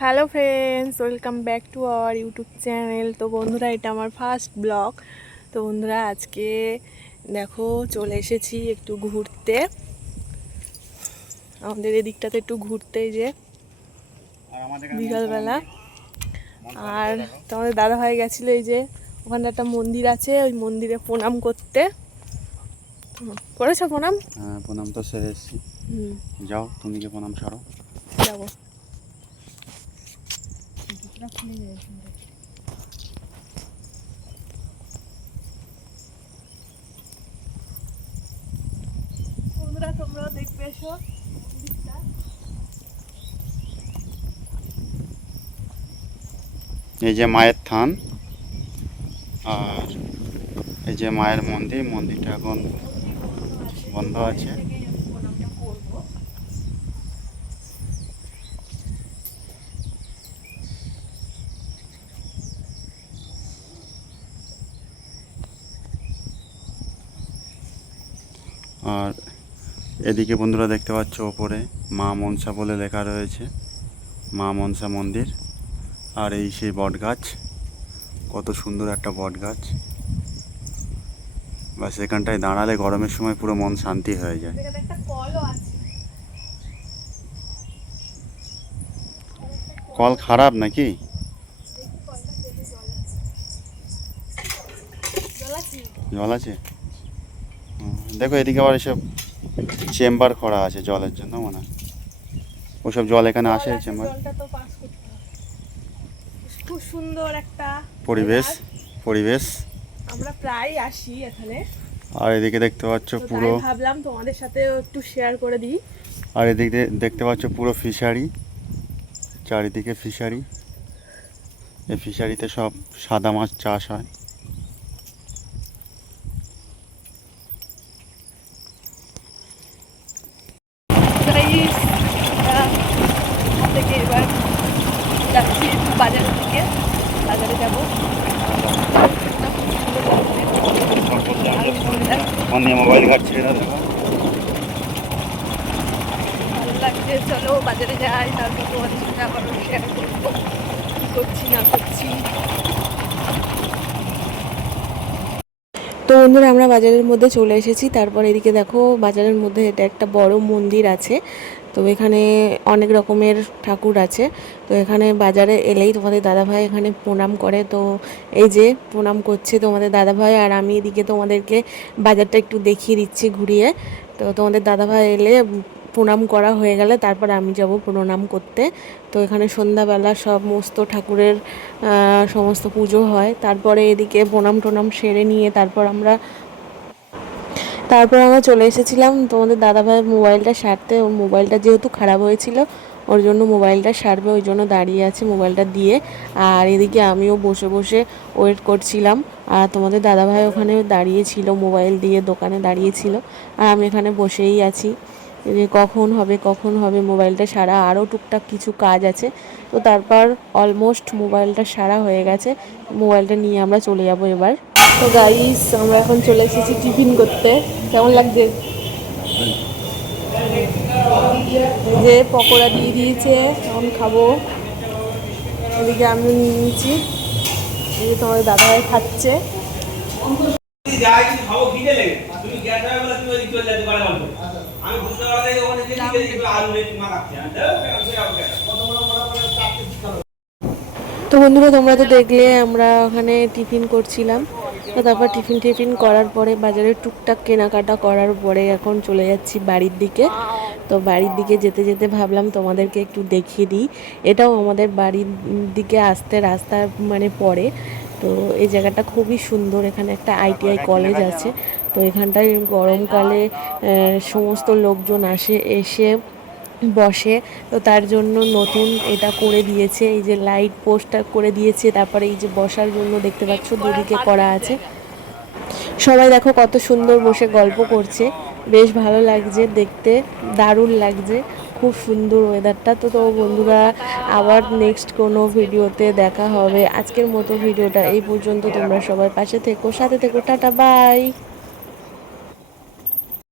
Hello friends, welcome back to our YouTube channel. তো বন্ধুরা, এটা আমার ফার্স্ট ব্লগ। তো বন্ধুরা, আজকে দেখো চলে এসেছি একটু ঘুরতে, আমাদের এদিকটাতে একটু ঘুরতে, যে বিকালবেলা। আর তোমাদের দাদা ভাই গেছিলো, এই যে ওখানে একটা মন্দির আছে, ওই মন্দিরে প্রণাম করতে। করেছো প্রণাম? হ্যাঁ, প্রণাম তো সেরে এসেছি। যাও, তুমি কি প্রণাম সারো। যাবো। বন্ধুরা, তোমরাও দেখবে এসো। এই যে মায়ের থান, আর এই যে মায়ের মন্দির, মন্দিরটা এখন বন্ধ আছে। আর এদিকে বন্ধুরা দেখতে পাচ্ছ, ওপরে মা মনসা বলে লেখা রয়েছে, মা মনসা মন্দির। আর এই সেই বট গাছ, কত সুন্দর একটা বট গাছ। বা সেখানটায় দাঁড়ালে গরমের সময় পুরো মন শান্তি হয়ে যায়। কল খারাপ নাকি? জল আছে? দেখো, এদিকে আবার এসব চেম্বার করা আছে জলের জন্য, মনে হয় ওসব জল এখানে আসে চেম্বার। খুব সুন্দর একটা পরিবেশ আমরা প্রায় আসি এখানে। আর এদিকে দেখতে পাচ্ছ পুরো, ভাবলাম তোমাদের সাথে একটু শেয়ার করে দিই। আর এদিকে দেখতে পাচ্ছ পুরো ফিশারি, চারিদিকে ফিশারি। এই ফিশারিতে সব সাদা মাছ চাষ হয়। থেকে এবার যাচ্ছি বাজারের দিকে, বাজারে যাবো। মোবাইল ঘাটছে, ভালো লাগছে, চলো বাজারে যাই, তারপর তোমাদের সাথে আবারও শেয়ার করবো কী করছি না করছি। তো বন্ধুরা, আমরা বাজারের মধ্যে চলে এসেছি। তারপর এদিকে দেখো, বাজারের মধ্যে এটা একটা বড় মন্দির আছে। তো এখানে অনেক রকমের ঠাকুর আছে। তো এখানে বাজারে এলেই তোমাদের দাদাভাই এখানে প্রণাম করে। তো এই যে প্রণাম করছে তোমাদের দাদাভাই, আর আমি এদিকে তোমাদেরকে বাজারটা একটু দেখিয়ে দিচ্ছি ঘুরিয়ে। তো তোমাদের দাদাভাই এলে প্রণাম করা হয়ে গেলে তারপর আমি যাব প্রণাম করতে। তো এখানে সন্ধ্যাবেলা সমস্ত ঠাকুরের সমস্ত পুজো হয়। তারপরে এদিকে প্রণাম টোনাম সেরে নিয়ে তারপর আমরা চলে এসেছিলাম তোমাদের দাদাভাইয়ের মোবাইলটা সারতে। ওর মোবাইলটা যেহেতু খারাপ হয়েছিল, ওর জন্য মোবাইলটা সারবে, ওই জন্য দাঁড়িয়ে আছে মোবাইলটা দিয়ে। আর এদিকে আমিও বসে বসে ওয়েট করছিলাম। আর তোমাদের দাদাভাই ওখানে দাঁড়িয়েছিল, মোবাইল দিয়ে দোকানে দাঁড়িয়েছিল, আর আমি এখানে বসেই আছি যে কখন হবে মোবাইলটা সারা। আরও টুকটাক কিছু কাজ আছে। তো তারপর অলমোস্ট মোবাইলটা সারা হয়ে গেছে। মোবাইলটা নিয়ে আমরা চলে যাব এবার। তো গাইস, আমরা এখন চলে এসেছি টিফিন করতে। কেমন লাগছে? যে পকোড়া দিয়ে দিয়েছে, এখন খাবো। এদিকে আমিও নিয়ে নিয়েছি, এই যে তোমাদের দাদাভাই খাচ্ছে। তো বন্ধুরা, তোমরা তো দেখলে আমরা ওখানে টিফিন করছিলাম। তো তারপর টিফিন করার পরে বাজারে টুকটাক কেনাকাটা করার পরে এখন চলে যাচ্ছি বাড়ির দিকে। তো বাড়ির দিকে যেতে যেতে ভাবলাম তোমাদেরকে একটু দেখিয়ে দিই। এটাও আমাদের বাড়ির দিকে আসতে রাস্তা পড়ে। তো এই জায়গাটা খুবই সুন্দর। এখানে একটা ITI কলেজ আছে। তো এখানটায় গরমকালে সমস্ত লোকজন এসে বসে। তো তার জন্য নতুন এটা করে দিয়েছে, এই যে লাইট পোস্টার করে দিয়েছে। তারপরে এই যে বসার জন্য দেখতে পাচ্ছ দুদিকে করা আছে। সবাই দেখো কত সুন্দর বসে গল্প করছে, বেশ ভালো লাগছে দেখতে, দারুণ লাগছে, খুব সুন্দর ওয়েদারটা। তো বন্ধুরা, আবার নেক্সট কোনো ভিডিওতে দেখা হবে। আজকের মতো ভিডিওটা এই পর্যন্ত। তোমরা সবাই পাশে থেকো, সাথে থেকো, টাটা বাই।